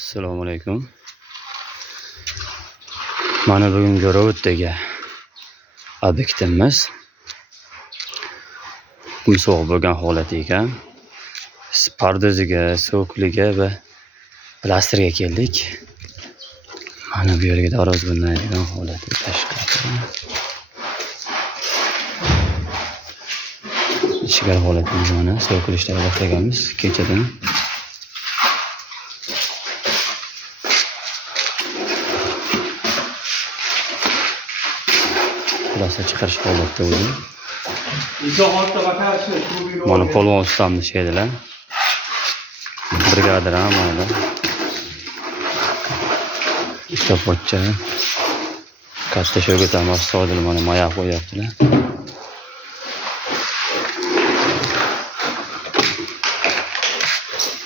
Assalomu alaykum. Mana bugungi Ro'vitdagi obyektimiz qum sovuq bo'lgan holat ekan. Pardoziga, sovuqligiga va plastrga keldik. Mana bu yerga daroz bo'lmaydigan holat tashqari. Ichkari holatimiz mana sovuqlashlar boshlaganmiz kechadan. Xulasa chiqarish holatda o'zi. Mana polvon ustamni şeydilar. Brigadir ham mana. Ishtopochcha. Katta sho'rga sodil mana moya qo'yaptilar.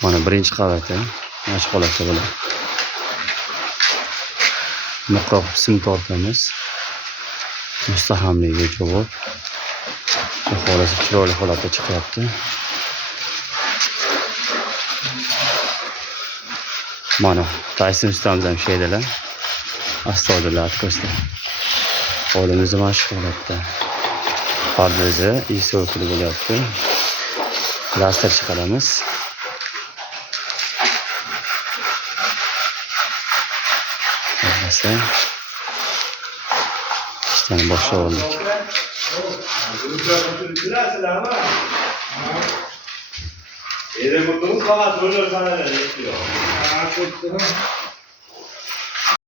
Mana birinchi qavati mashq holatda bo'ladi. Niqob sim tortamiz. Mustahkamligiga javob. Xolasi chiroyli holatda chiqyapti. Mana Tayson ustamız ham şeydilar. Astagfirullah ko'sta. Holimiz mashq holatda. Pardozi sovuqlik bo'lyapti. Plaster chiqaramiz. İşte boşa olduk. Eğer mutluluk falan böyle sana ne istiyor?